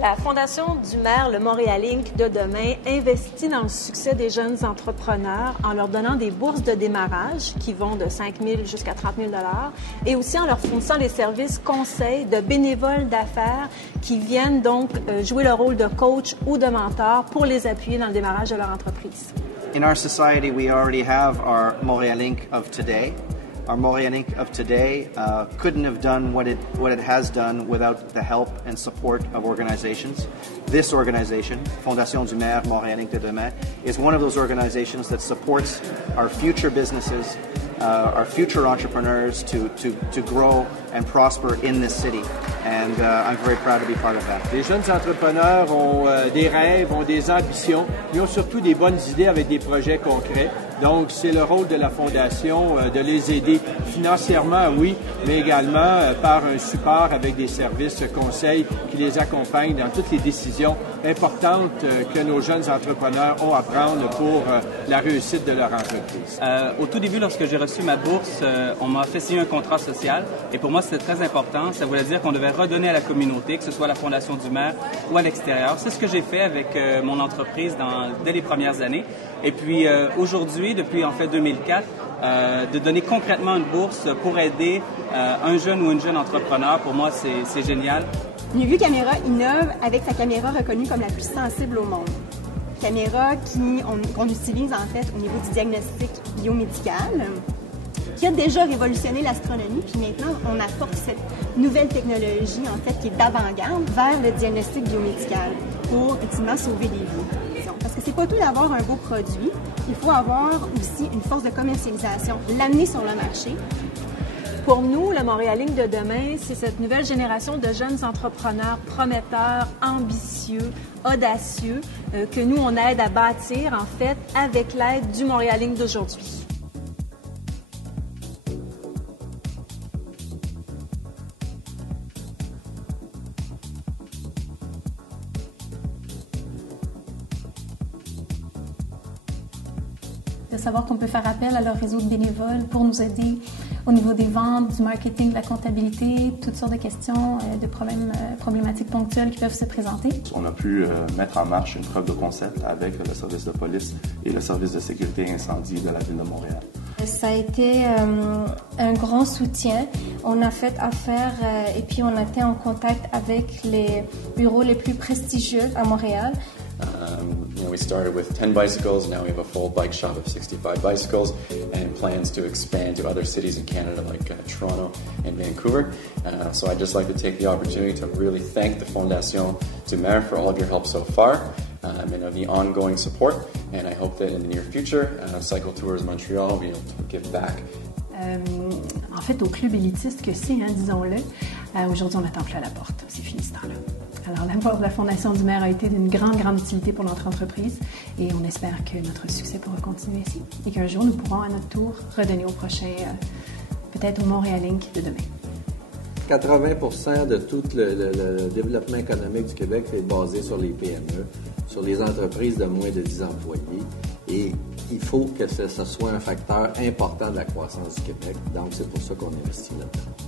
La Fondation du maire, le Montréal Inc. de demain, investit dans le succès des jeunes entrepreneurs en leur donnant des bourses de démarrage qui vont de 5 000 jusqu'à 30 000 et aussi en leur fournissant des services conseils de bénévoles d'affaires qui viennent donc jouer le rôle de coach ou de mentor pour les appuyer dans le démarrage de leur entreprise. In our society, we already have our Montréal Inc. of today. Our Montréal Inc. of today couldn't have done what it has done without the help and support of organizations. This organization, Fondation du Maire Montréal Inc. de demain, is one of those organizations that supports our future businesses, our future entrepreneurs to grow and prosper in this city. And I'm very proud to be part of that. Les jeunes entrepreneurs ont des rêves, ont des ambitions, ils ont surtout des bonnes idées avec des projets concrets. Donc, c'est le rôle de la Fondation de les aider financièrement, oui, mais également par un support avec des services conseils qui les accompagnent dans toutes les décisions importantes que nos jeunes entrepreneurs ont à prendre pour la réussite de leur entreprise. Au tout début, lorsque j'ai reçu ma bourse, on m'a fait signer un contrat social et pour moi, c'était très important. Ça voulait dire qu'on devait redonner à la communauté, que ce soit à la Fondation du maire ou à l'extérieur. C'est ce que j'ai fait avec mon entreprise dès les premières années. Et puis aujourd'hui, depuis en fait 2004, de donner concrètement une bourse pour aider un jeune ou une jeune entrepreneur, pour moi, c'est génial. NuVue Caméra innove avec sa caméra reconnue comme la plus sensible au monde. Caméra qu'on utilise en fait au niveau du diagnostic biomédical, qui a déjà révolutionné l'astronomie, puis maintenant on apporte cette nouvelle technologie en fait qui est d'avant-garde vers le diagnostic biomédical pour ultimement sauver des vies. Parce que c'est pas tout d'avoir un beau produit, il faut avoir aussi une force de commercialisation, l'amener sur le marché. Pour nous, le Montréal Inc. de demain, c'est cette nouvelle génération de jeunes entrepreneurs prometteurs, ambitieux, audacieux, que nous, on aide à bâtir, en fait, avec l'aide du Montréal Inc. d'aujourd'hui. De savoir qu'on peut faire appel à leur réseau de bénévoles pour nous aider au niveau des ventes, du marketing, de la comptabilité, toutes sortes de questions, de problématiques ponctuelles qui peuvent se présenter. On a pu mettre en marche une preuve de concept avec le service de police et le service de sécurité incendie de la Ville de Montréal. Ça a été un grand soutien. On a fait affaire et puis on a été en contact avec les bureaux les plus prestigieux à Montréal. We started with 10 bicycles, now we have a full bike shop of 65 bicycles and plans to expand to other cities in Canada like Toronto and Vancouver. So I'd just like to take the opportunity to really thank the Fondation du Maire for all of your help so far and the ongoing support. And I hope that in the near future, Cycle Tours Montreal will be able to give back. En fait, au club élitiste que c'est, disons-le, aujourd'hui on attend plus à la porte, c'est fini ce temps-là. Alors, l'apport de la Fondation du maire a été d'une grande utilité pour notre entreprise et on espère que notre succès pourra continuer ainsi et qu'un jour, nous pourrons à notre tour redonner au prochain, peut-être au Montréal Inc. de demain. 80% de tout le développement économique du Québec est basé sur les PME, sur les entreprises de moins de 10 employés et il faut que ce soit un facteur important de la croissance du Québec. Donc, c'est pour ça qu'on investit là-dedans.